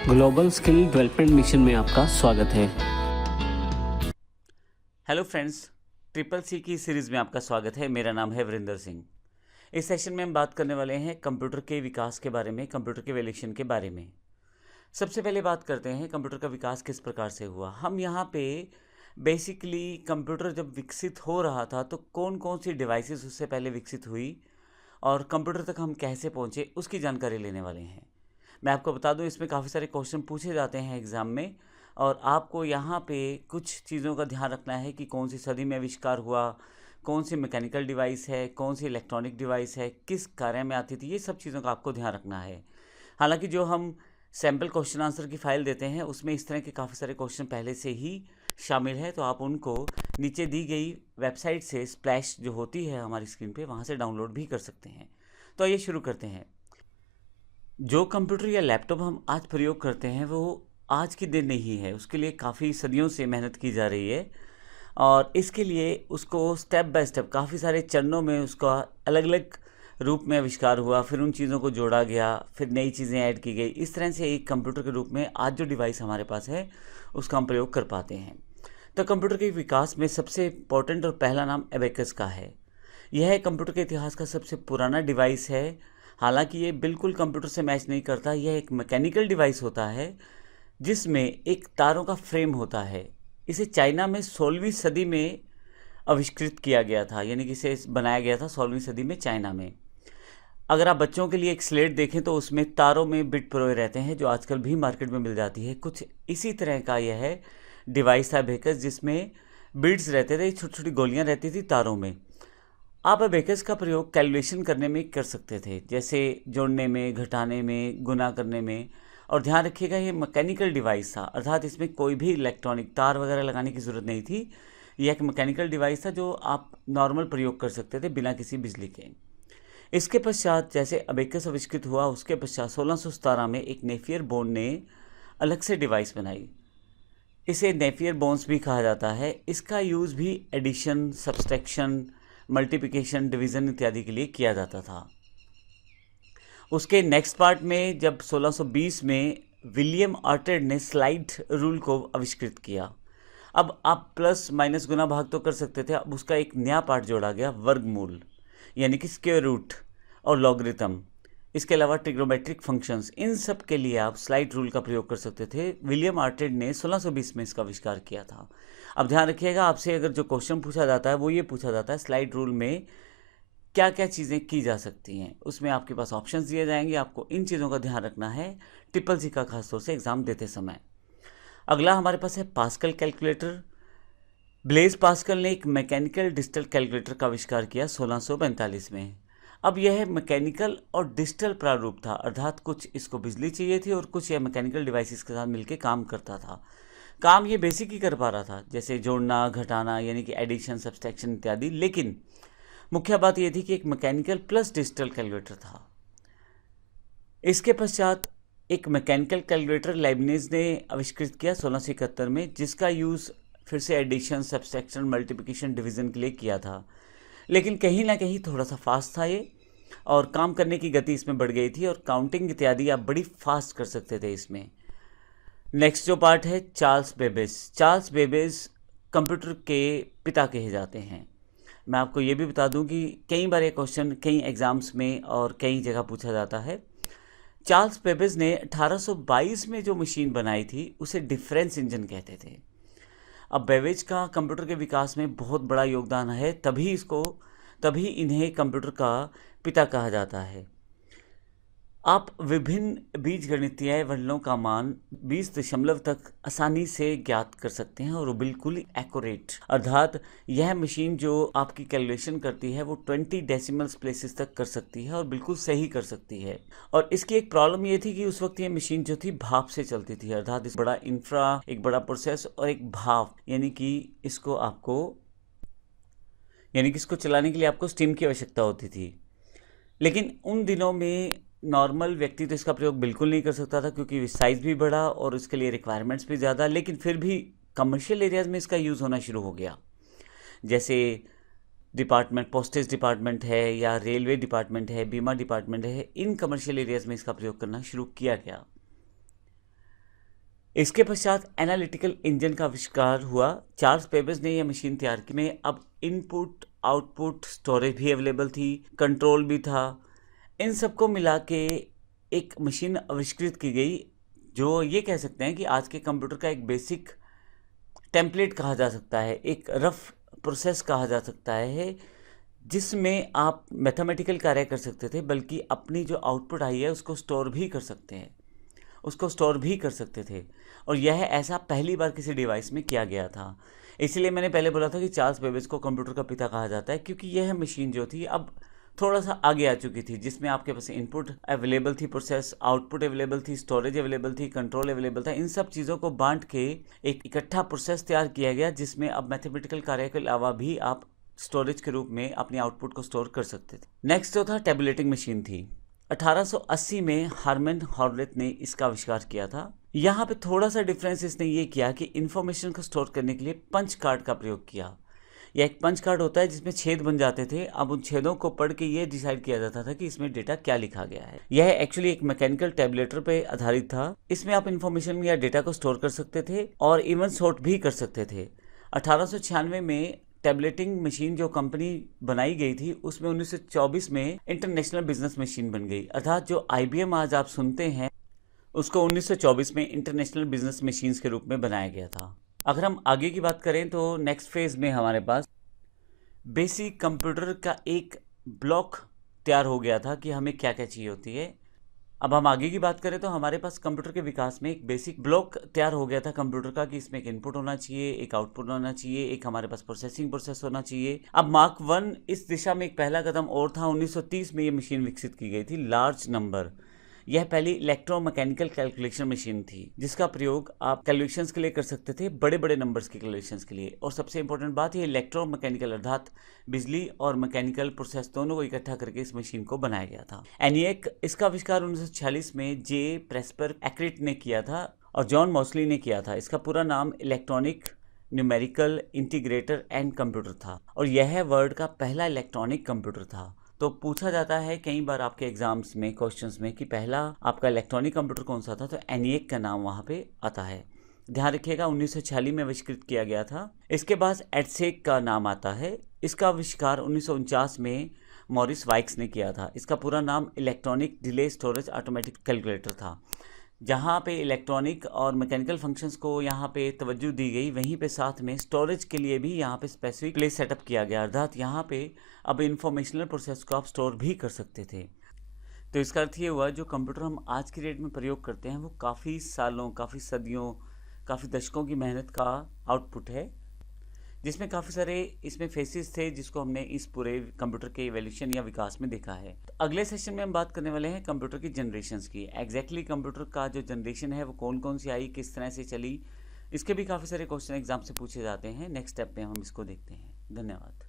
Global skill development mission में आपका स्वागत है। हेलो फ्रेंड्स, ट्रिपल सी की सीरीज़ में आपका स्वागत है। मेरा नाम है वरिंदर सिंह। इस सेशन में हम बात करने वाले हैं कंप्यूटर के विकास के बारे में, कंप्यूटर के एवोल्यूशन के बारे में। सबसे पहले बात करते हैं कंप्यूटर का विकास किस प्रकार से हुआ। हम यहाँ पे बेसिकली कंप्यूटर जब विकसित हो रहा था तो कौन कौन सी डिवाइसेस उससे पहले विकसित हुई और कंप्यूटर तक हम कैसे पहुँचे उसकी जानकारी लेने वाले हैं। मैं आपको बता दूं, इसमें काफ़ी सारे क्वेश्चन पूछे जाते हैं एग्ज़ाम में और आपको यहाँ पे कुछ चीज़ों का ध्यान रखना है कि कौन सी सदी में आविष्कार हुआ, कौन सी मैकेनिकल डिवाइस है, कौन सी इलेक्ट्रॉनिक डिवाइस है, किस कार्य में आती थी। ये सब चीज़ों का आपको ध्यान रखना है। हालांकि जो हम सैम्पल क्वेश्चन आंसर की फ़ाइल देते हैं उसमें इस तरह के काफ़ी सारे क्वेश्चन पहले से ही शामिल है, तो आप उनको नीचे दी गई वेबसाइट से स्प्लैश जो होती है हमारी स्क्रीन पर, वहाँ से डाउनलोड भी कर सकते हैं। तो आइए शुरू करते हैं। जो कंप्यूटर या लैपटॉप हम आज प्रयोग करते हैं वो आज की दिन नहीं है, उसके लिए काफ़ी सदियों से मेहनत की जा रही है और इसके लिए उसको स्टेप बाय स्टेप काफ़ी सारे चरणों में उसका अलग अलग रूप में आविष्कार हुआ, फिर उन चीज़ों को जोड़ा गया, फिर नई चीज़ें ऐड की गई। इस तरह से एक कंप्यूटर के रूप में आज जो डिवाइस हमारे पास है उसका हम प्रयोग कर पाते हैं। तो कंप्यूटर के विकास में सबसे इम्पोर्टेंट और पहला नाम एबेकस का है। यह कंप्यूटर के इतिहास का सबसे पुराना डिवाइस है। हालांकि ये बिल्कुल कंप्यूटर से मैच नहीं करता। यह एक मैकेनिकल डिवाइस होता है जिसमें एक तारों का फ्रेम होता है। इसे चाइना में 16वीं सदी में आविष्कृत किया गया था, यानी कि इसे बनाया गया था 16वीं सदी में चाइना में। अगर आप बच्चों के लिए एक स्लेट देखें तो उसमें तारों में बिट पिरोए रहते हैं, जो आजकल भी मार्केट में मिल जाती है। कुछ इसी तरह का यह डिवाइस था एबेकस, जिसमें बिट्स रहते थे, छोटी छोटी गोलियां रहती थी तारों में। आप एबेकस का प्रयोग कैलकुलेशन करने में कर सकते थे, जैसे जोड़ने में, घटाने में, गुना करने में। और ध्यान रखिएगा ये मैकेनिकल डिवाइस था, अर्थात इसमें कोई भी इलेक्ट्रॉनिक तार वगैरह लगाने की ज़रूरत नहीं थी। यह एक मैकेनिकल डिवाइस था जो आप नॉर्मल प्रयोग कर सकते थे बिना किसी बिजली के। इसके पश्चात जैसे अबेकस आविष्कृत हुआ, उसके पश्चात 1617 में एक नेफियर बोन ने अलग से डिवाइस बनाई। इसे नेफियर बोन्स भी कहा जाता है। इसका यूज़ भी एडिशन, सब्सट्रैक्शन, मल्टीप्लिकेशन, डिवीज़न इत्यादि के लिए किया जाता था। उसके नेक्स्ट पार्ट में जब 1620 में विलियम आर्टेड ने स्लाइड रूल को आविष्कृत किया। अब आप प्लस माइनस गुना भाग तो कर सकते थे, अब उसका एक नया पार्ट जोड़ा गया, वर्गमूल, यानी कि स्क्वायर रूट और लॉगरिथम। इसके अलावा ट्रिग्नोमेट्रिक फंक्शंस, इन सब के लिए आप स्लाइड रूल का प्रयोग कर सकते थे। विलियम आर्टेड ने 1620 में इसका आविष्कार किया था। अब ध्यान रखिएगा, आपसे अगर जो क्वेश्चन पूछा जाता है वो ये पूछा जाता है स्लाइड रूल में क्या क्या चीज़ें की जा सकती हैं। उसमें आपके पास ऑप्शंस दिए जाएंगे, आपको इन चीज़ों का ध्यान रखना है ट्रिपल सी का खासतौर से एग्ज़ाम देते समय। अगला हमारे पास है पास्कल कैलकुलेटर। ब्लेज पास्कल ने एक मैकेनिकल डिजिटल कैलकुलेटर का आविष्कार किया 1645 में। अब यह मैकेनिकल और डिजिटल प्रारूप था, अर्थात कुछ इसको बिजली चाहिए थी और कुछ यह मैकेनिकल डिवाइसेस के साथ मिलकर काम करता था। काम ये बेसिक ही कर पा रहा था, जैसे जोड़ना, घटाना, यानी कि एडिशन, सब्सट्रैक्शन इत्यादि। लेकिन मुख्य बात यह थी कि एक मैकेनिकल प्लस डिजिटल कैलकुलेटर था। इसके पश्चात एक मैकेनिकल कैलकुलेटर लाइबनिज ने आविष्कृत किया 1671 में, जिसका यूज़ फिर से एडिशन, सब्सट्रैक्शन, मल्टीप्लिकेशन, डिवीज़न के लिए किया था। लेकिन कहीं ना कहीं थोड़ा सा फास्ट था ये, और काम करने की गति इसमें बढ़ गई थी और काउंटिंग इत्यादि आप बड़ी फास्ट कर सकते थे इसमें। नेक्स्ट जो पार्ट है, Charles Babbage. Charles Babbage computer के पिता कहे जाते हैं। मैं आपको ये भी बता दूं कि कई बार ये क्वेश्चन कई एग्ज़ाम्स में और कई जगह पूछा जाता है। चार्ल्स बेबेज ने 1822 में जो मशीन बनाई थी उसे डिफरेंस इंजन कहते थे। अब बेबेज का कंप्यूटर के विकास में बहुत बड़ा योगदान है, तभी इन्हें कंप्यूटर का पिता कहा जाता है। आप विभिन्न बीजगणितीय वलनों का मान 20 दशमलव तक आसानी से ज्ञात कर सकते हैं और वो बिल्कुल एक्यूरेट, अर्थात यह मशीन जो आपकी कैलकुलेशन करती है वो 20 डेसिमल्स प्लेसेस तक कर सकती है और बिल्कुल सही कर सकती है। और इसकी एक प्रॉब्लम ये थी कि उस वक्त ये मशीन जो थी भाप से चलती थी, अर्थात इस बड़ा इंफ्रा, एक बड़ा प्रोसेस और एक भाप, यानी कि इसको चलाने के लिए आपको स्टीम की आवश्यकता होती थी। लेकिन उन दिनों में नॉर्मल व्यक्ति तो इसका प्रयोग बिल्कुल नहीं कर सकता था, क्योंकि साइज़ भी बड़ा और उसके लिए रिक्वायरमेंट्स भी ज़्यादा। लेकिन फिर भी कमर्शियल एरियाज़ में इसका यूज़ होना शुरू हो गया, जैसे डिपार्टमेंट, पोस्टेज डिपार्टमेंट है या रेलवे डिपार्टमेंट है, बीमा डिपार्टमेंट है, इन कमर्शियल एरियाज़ में इसका प्रयोग करना शुरू किया गया। इसके पश्चात एनालिटिकल इंजन का आविष्कार हुआ। चार्ल्स बेबेज ने यह मशीन तैयार की। में अब इनपुट आउटपुट स्टोरेज भी अवेलेबल थी, कंट्रोल भी था। इन सबको मिला के एक मशीन आविष्कृत की गई जो ये कह सकते हैं कि आज के कंप्यूटर का एक बेसिक टेम्पलेट कहा जा सकता है, एक रफ प्रोसेस कहा जा सकता है, जिसमें आप मैथमेटिकल कार्य कर सकते थे, बल्कि अपनी जो आउटपुट आई है उसको स्टोर भी कर सकते थे। और यह ऐसा पहली बार किसी डिवाइस में किया गया था। इसलिए मैंने पहले बोला था कि चार्ल्स बेबेज को कंप्यूटर का पिता कहा जाता है, क्योंकि यह मशीन जो थी अब थोड़ा सा आगे आ चुकी थी, जिसमें आपके पास इनपुट अवेलेबल थी, प्रोसेस आउटपुट अवेलेबल थी, स्टोरेज अवेलेबल थी, कंट्रोल अवेलेबल था। इन सब चीज़ों को बांट के एक इकट्ठा प्रोसेस तैयार किया गया, जिसमें अब मैथमेटिकल कार्य के अलावा भी आप स्टोरेज के रूप में अपनी आउटपुट को स्टोर कर सकते थे। नेक्स्ट जो था टेबुलेटिंग मशीन थी। 1880 में हार्मन हॉर्लेथ ने इसका आविष्कार किया था। यहाँ पे थोड़ा सा डिफरेंस इसने ये किया कि इन्फॉर्मेशन को स्टोर करने के लिए पंच कार्ड का प्रयोग किया। यह एक पंच कार्ड होता है जिसमें छेद बन जाते थे। अब उन छेदों को पढ़ के ये डिसाइड किया जाता था कि इसमें डेटा क्या लिखा गया है। यह एक्चुअली एक मैकेनिकल टैबुलेटर पे आधारित था। इसमें आप इन्फॉर्मेशन या डेटा को स्टोर कर सकते थे और इवन सॉर्ट भी कर सकते थे। 1896 में टैबलेटिंग मशीन जो कंपनी बनाई गई थी, उसमें 1924 में इंटरनेशनल बिजनेस मशीन बन गई। अर्थात जो IBM आज आप सुनते हैं उसको 1924 में इंटरनेशनल बिजनेस मशीन्स के रूप में बनाया गया था। अगर हम आगे की बात करें तो नेक्स्ट फेज में हमारे पास बेसिक कंप्यूटर का एक ब्लॉक तैयार हो गया था कि हमें क्या क्या चाहिए होती है। अब हम आगे की बात करें तो हमारे पास कंप्यूटर के विकास में एक बेसिक ब्लॉक तैयार हो गया था कंप्यूटर का, कि इसमें एक इनपुट होना चाहिए, एक आउटपुट होना चाहिए, एक हमारे पास प्रोसेसिंग प्रोसेस होना चाहिए। अब मार्क 1 इस दिशा में एक पहला कदम और था। 1930 में ये मशीन विकसित की गई थी, लार्ज नंबर। यह पहली इलेक्ट्रोमैकेनिकल कैलकुलेशन मशीन थी, जिसका प्रयोग आप कैलकुलेशंस के लिए कर सकते थे, बड़े बड़े नंबर्स के कैलकुलेशंस के लिए। और सबसे इंपॉर्टेंट बात, ये इलेक्ट्रोमैकेनिकल अर्थात बिजली और मैकेनिकल प्रोसेस दोनों को इकट्ठा करके इस मशीन को बनाया गया था। ENIAC इसका आविष्कार 1946 में जे प्रेस्पर एक्रिट ने किया था और जॉन मॉसली ने किया था। इसका पूरा नाम electronic numerical integrator and computer था और यह वर्ल्ड का पहला इलेक्ट्रॉनिक कंप्यूटर था। तो पूछा जाता है कई बार आपके एग्जाम्स में, क्वेश्चंस में, कि पहला आपका इलेक्ट्रॉनिक कंप्यूटर कौन सा था, तो ENIAC का नाम वहाँ पे आता है। ध्यान रखिएगा 1946 में आविष्कृत किया गया था। इसके बाद EDSEC का नाम आता है। इसका आविष्कार 1949 में मॉरिस वाइक्स ने किया था। इसका पूरा नाम electronic delay storage automatic calculator था। जहाँ पे इलेक्ट्रॉनिक और मैकेनिकल फंक्शंस को यहाँ पे तवज्जो दी गई, वहीं पे साथ में स्टोरेज के लिए भी यहाँ पे स्पेसिफिक प्लेस सेटअप किया गया। अर्थात यहाँ पे अब इंफॉर्मेशनल प्रोसेस को आप स्टोर भी कर सकते थे। तो इसका अर्थ ये हुआ, जो कंप्यूटर हम आज की डेट में प्रयोग करते हैं वो काफ़ी सालों, काफ़ी सदियों, काफ़ी दशकों की मेहनत का आउटपुट है, जिसमें काफ़ी सारे इसमें फेसेस थे जिसको हमने इस पूरे कंप्यूटर के इवोल्यूशन या विकास में देखा है। तो अगले सेशन में हम बात करने वाले हैं कंप्यूटर की जनरेशन्स की। एग्जैक्टली कंप्यूटर का जो जनरेशन है वो कौन कौन सी आई, किस तरह से चली, इसके भी काफ़ी सारे क्वेश्चन एग्जाम से पूछे जाते हैं। नेक्स्ट स्टेप में हम इसको देखते हैं। धन्यवाद।